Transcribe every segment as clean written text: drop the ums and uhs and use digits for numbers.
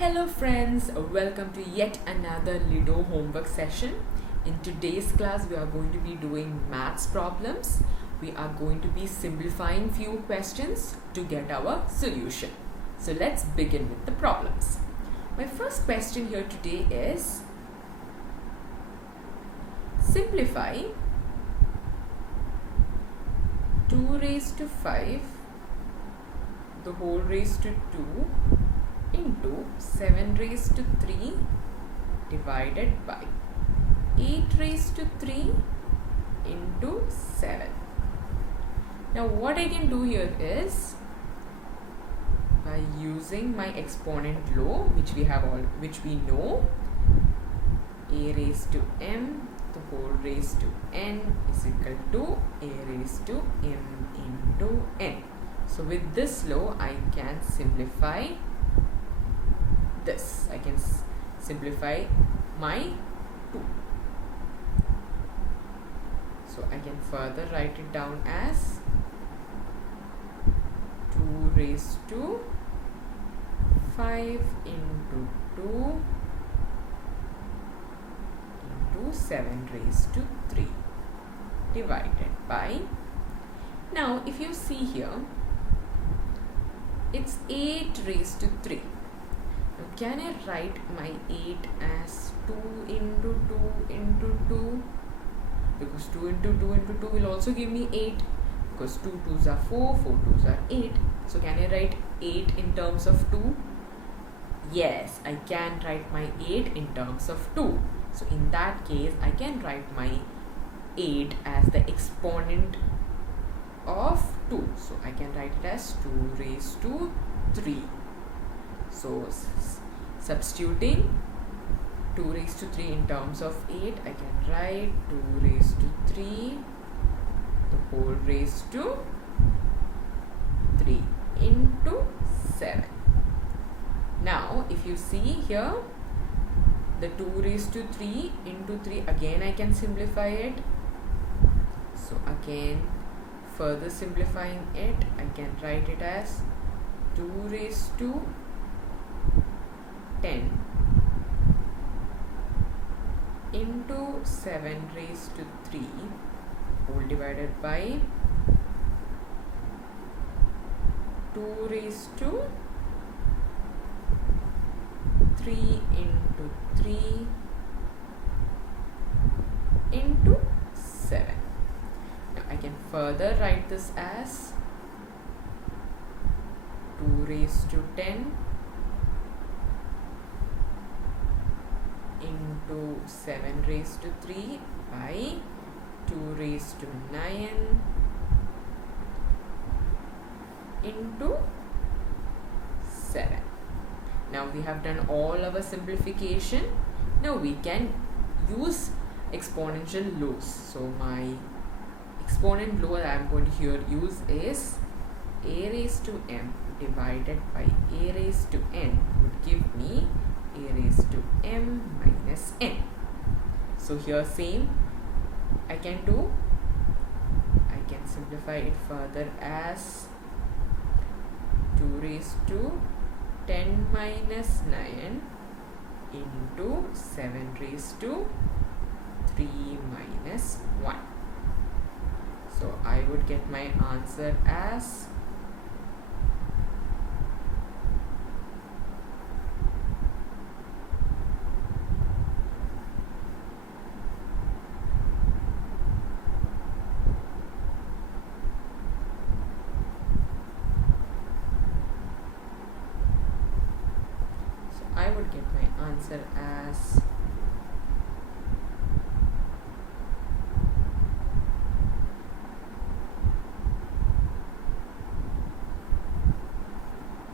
Hello friends, welcome to yet another Lido homework session. In today's class we are going to be doing maths problems. We are going to be simplifying few questions to get our solution. So let's begin with the problems. My first question here today is simplify 2 raised to 5 the whole raised to 2 into 7 raised to 3 divided by 8 raised to 3 into 7. Now what I can do here is, by using my exponent law, which we know, a raised to m the whole raised to n is equal to a raised to m into n. So with this law I can simplify this. I can simplify my 2. So I can further write it down as 2 raised to 5 into 2 into 7 raised to 3 divided by, now if you see here, it's 8 raised to 3. Now can I write my 8 as 2 into 2 into 2? Because 2 into 2 into 2 will also give me 8. Because 2 2s are 4, 4 2s are 8. So can I write 8 in terms of 2? Yes, I can write my 8 in terms of 2. So in that case, I can write my 8 as the exponent of 2. So I can write it as 2 raised to 3. So substituting 2 raised to 3 in terms of 8, I can write 2 raised to 3 the whole raised to 3 into 7. Now if you see here, the 2 raised to 3 into 3, again I can simplify it. So again, further simplifying it, I can write it as 2 raised to 10 into 7 raised to 3 whole divided by 2 raised to 3 into 3 into 7. Now I can further write this as 2 raised to 10 into 7 raised to 3 by 2 raised to 9 into 7. Now we have done all our simplification. Now we can use exponential laws. So my exponent law that I am going to here use is a raised to m divided by a raised to n would give me a raised to m minus n. So here same I can simplify it further as 2 raised to 10 minus 9 into 7 raised to 3 minus 1. So I would get my answer as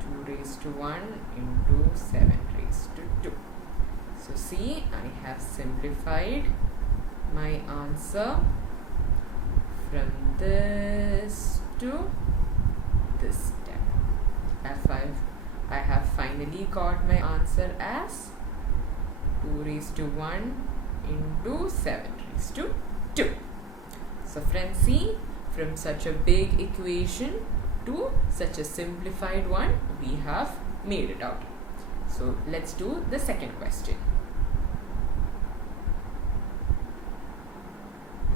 2 raised to 1 into 7 raised to 2. So see, I have simplified my answer from this to this step. I have finally got my answer as 2 raised to 1 into 7 raised to 2. So friends, see, from such a big equation to such a simplified one, we have made it out. So let's do the second question.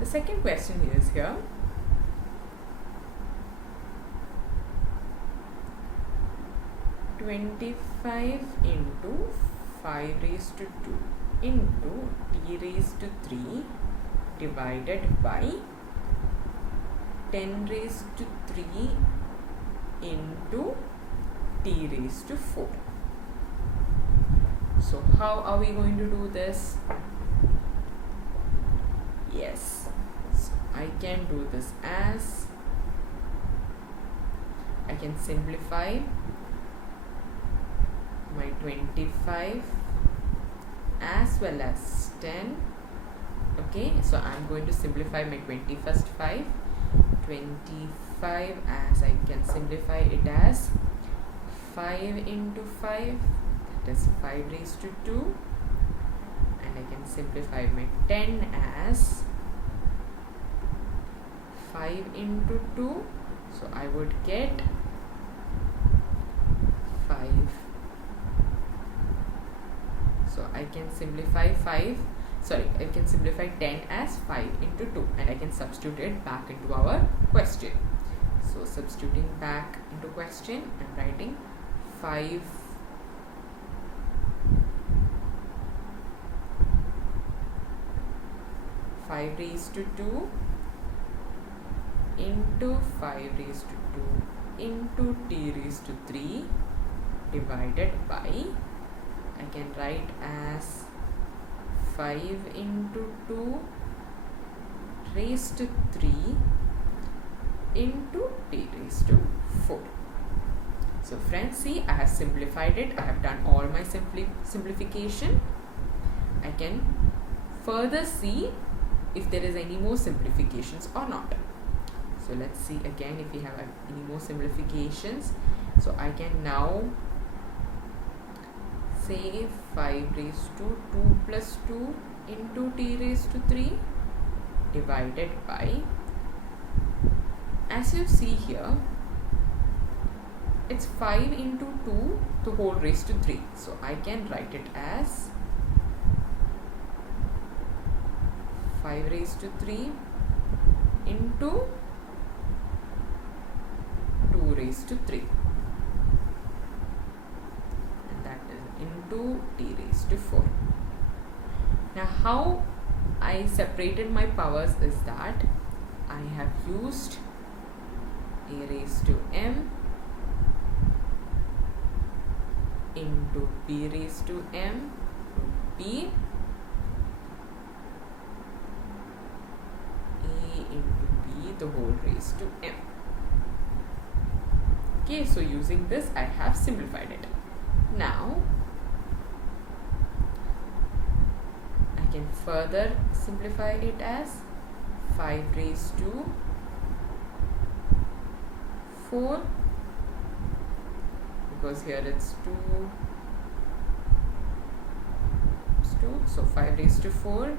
The second question is here. (25 into 5 raised to 2 into t raised to 3 divided by 10 raised to 3 into t raised to 4. So how are we going to do this? Yes, so I can do this as, I can simplify my 25 as well as 10. Okay, so I'm going to simplify my 21st 5. 25 as, I can simplify it as 5 into 5, that is 5 raised to 2, and I can simplify my 10 as 5 into 2, so I would get 5. So I can simplify I can simplify 10 as 5 into 2, and I can substitute it back into our question. So substituting back into question, I'm writing 5 raised to 2 into 5 raised to 2 into t raised to 3 divided by, I can write as 5 into 2 raised to 3 into t raised to 4. So friends, see, I have simplified it. I have done all my simplification. I can further see if there is any more simplifications or not. So let's see again if we have any more simplifications. So I can now say 5 raised to 2 plus 2 into t raised to 3 divided by, as you see here, it's 5 into 2 the whole raised to 3. So I can write it as 5 raised to 3 into 2 raised to 3. Into t raised to 4. Now how I separated my powers is that I have used a raised to m into b raised to m to b, a into b the whole raised to m. Okay, so using this I have simplified it. Now I can further simplify it as 5 raised to 4, because here it's 2, so 5 raised to 4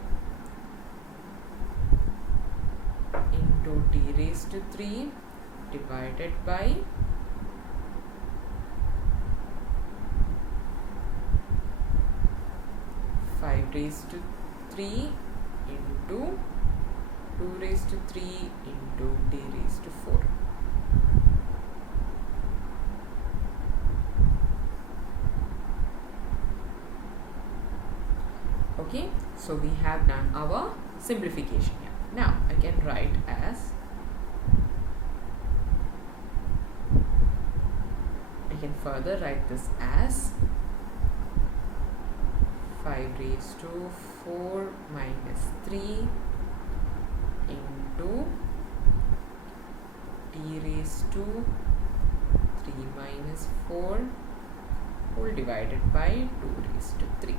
into t raised to 3 divided by 5 raised to 3 into 2 raised to 3 into t raised to 4. Okay, so we have done our simplification here. Now I can write as, I can further write this as 5 raised to 4 minus 3 into t raised to 3 minus 4 whole divided by 2 raised to 3.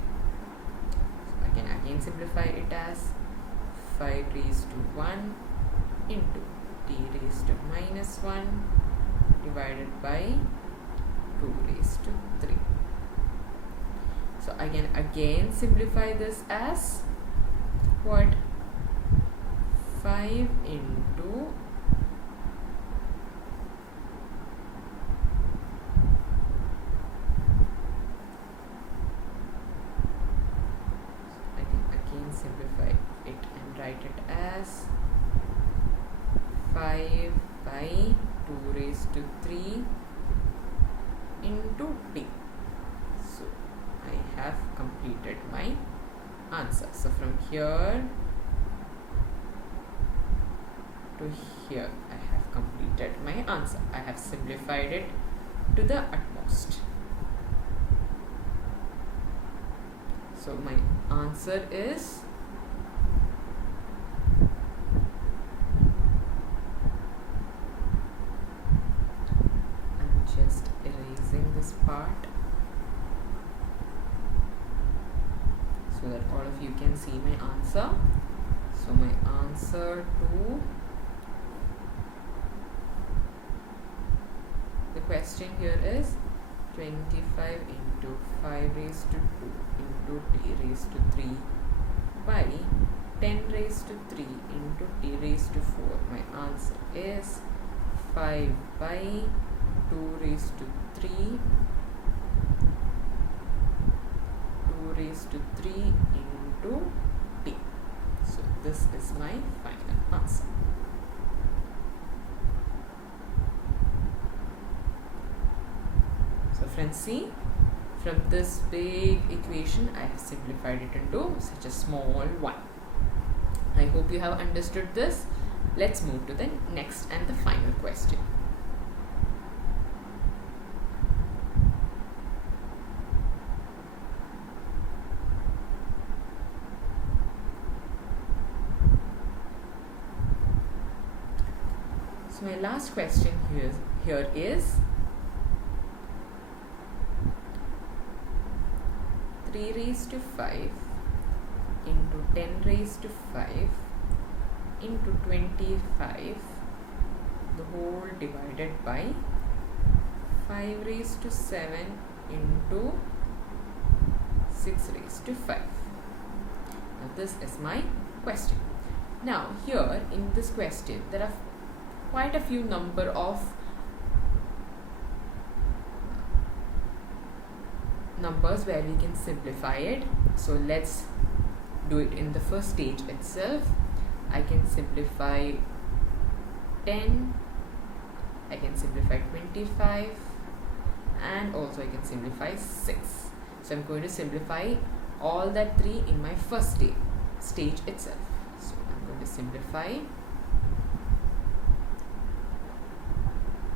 So I can again simplify it as 5 raised to 1 into t raised to minus 1 divided by 2 raised to 3. So I can again simplify this as what? 5 into 2 simplify it and write it as 5 by 2 raised to 3 into t. So I have completed my answer. So from here to here I have completed my answer. I have simplified it to the utmost. So my answer is just erasing this part so that all of you can see my answer. So my answer to the question here is 25 into 5 raised to 2 into t raised to 3 by 10 raised to 3 into t raised to 4. My answer is 5 by 2 raised to 3 raised to 3 into t. So this is my final answer. So friends, see, from this big equation I have simplified it into such a small one. I hope you have understood this. Let's move to the next and the final question. So my last question here is 3 raised to 5 into 10 raised to 5 into 25 the whole divided by 5 raised to 7 into 6 raised to 5. Now this is my question. Now here in this question there are quite a few number of numbers where we can simplify it. So let's do it in the first stage itself. I can simplify 10, I can simplify 25, and also I can simplify 6. So I'm going to simplify all that 3 in my first stage itself. So I'm going to simplify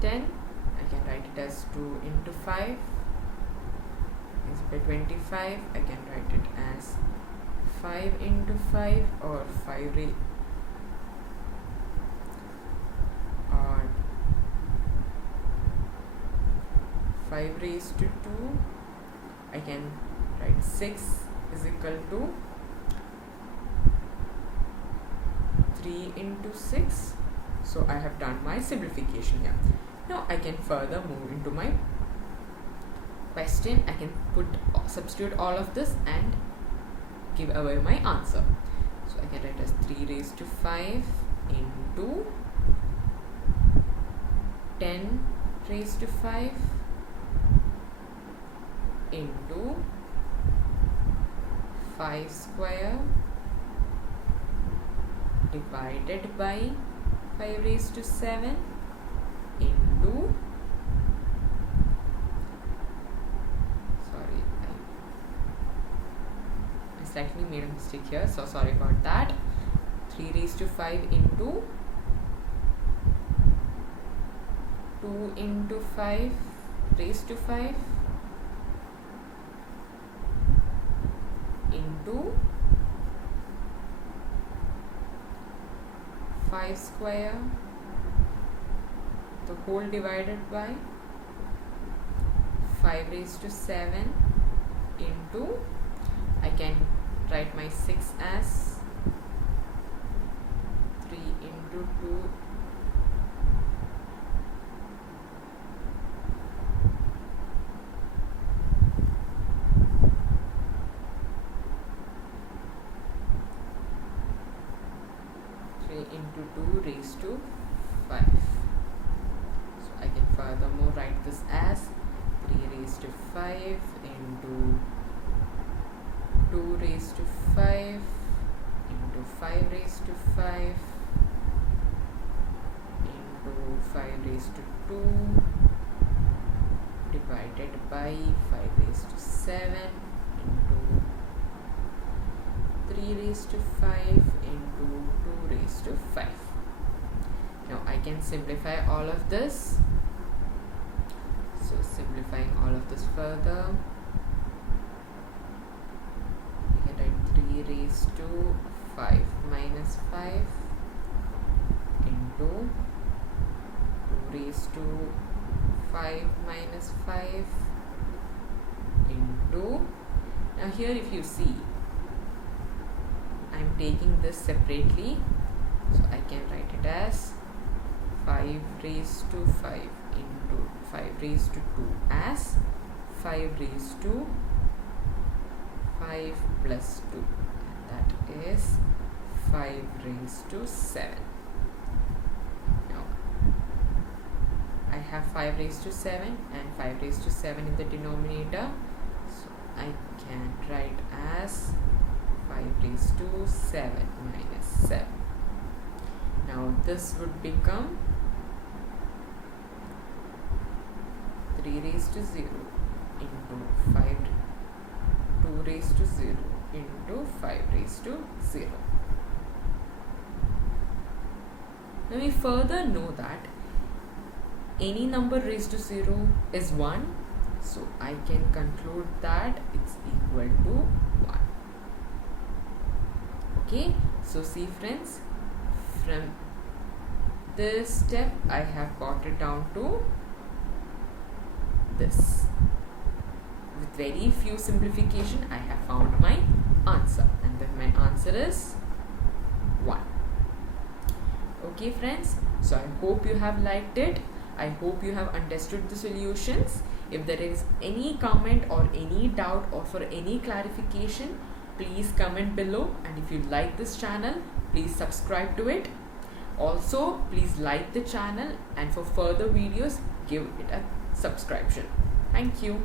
10, I can write it as 2 into 5. By 25, I can write it as 5 into 5 or 5 raised to 2. I can write 6 is equal to 3 into 6. So I have done my simplification here. Now I can further move into my question. I can substitute all of this and give away my answer. So I can write as 3 raised to 5 into 10 raised to 5 into 5 square divided by 5 raised to 7 into, sorry, I slightly made a mistake here, so sorry about that. 3 raised to 5 into 2 into 5 raised to 5 into 5 square the whole divided by 5 raised to 7 into, I can write my 6 as 3 into 2 into 2 raised to 5. So I can furthermore write this as 3 raised to 5 into 2 raised to 5 into 5 raised to 5 into 5 raised to 2 divided by 5 raised to 7 into 3 raised to 5 into 2 raised to 5. Now I can simplify all of this. So simplifying all of this further, we can write 3 raised to 5 minus 5 into 2 raised to 5 minus 5 into, now here if you see, I am taking this separately, so I can write it as 5 raised to 5 into 5 raised to 2 as 5 raised to 5 plus 2, and that is 5 raised to 7. Now I have 5 raised to 7 and 5 raised to 7 in the denominator, so I can write as 5 raised to 7 minus 7. Now this would become 3 raised to 0 into 5, 2 raised to 0 into 5 raised to 0. Now we further know that any number raised to 0 is 1, so I can conclude that it's equal to 1. Okay, so see friends, from this step I have got it down to this. With very few simplification I have found my answer, and then my answer is 1. Okay friends, so I hope you have liked it. I hope you have understood the solutions. If there is any comment or any doubt or for any clarification, please comment below, and if you like this channel, please subscribe to it. Also, please like the channel, and for further videos, give it a subscription. Thank you.